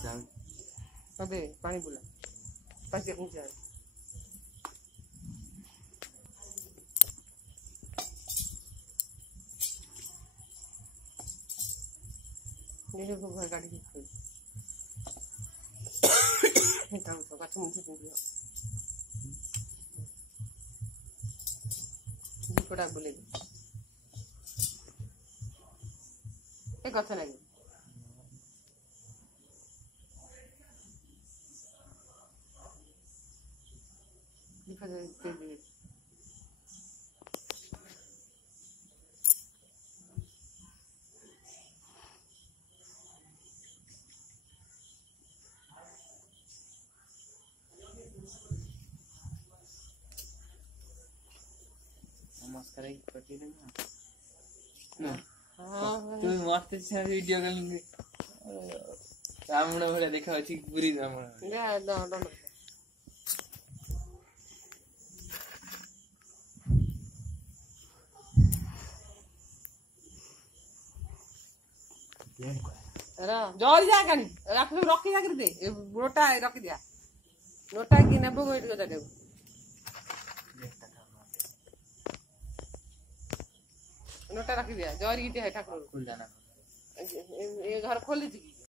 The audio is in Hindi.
अबे पानी बुला पैसे कौन से ये को घर गाड़ी की Então, só gato muito de Dipora bole. E কথা লাগে Dipora de नमस्कार ना तुम मस्त से वीडियो कॉलिंग रावण भले देखा अछि पूरी रावण या दो अरे जोर जा कनी रख रखी जा कर दे नोटा रख दिया नोटा की नेबो वेट को दे नोटा रख दिया जोर की है ठाकुर खुल जाना ये घर खोल दी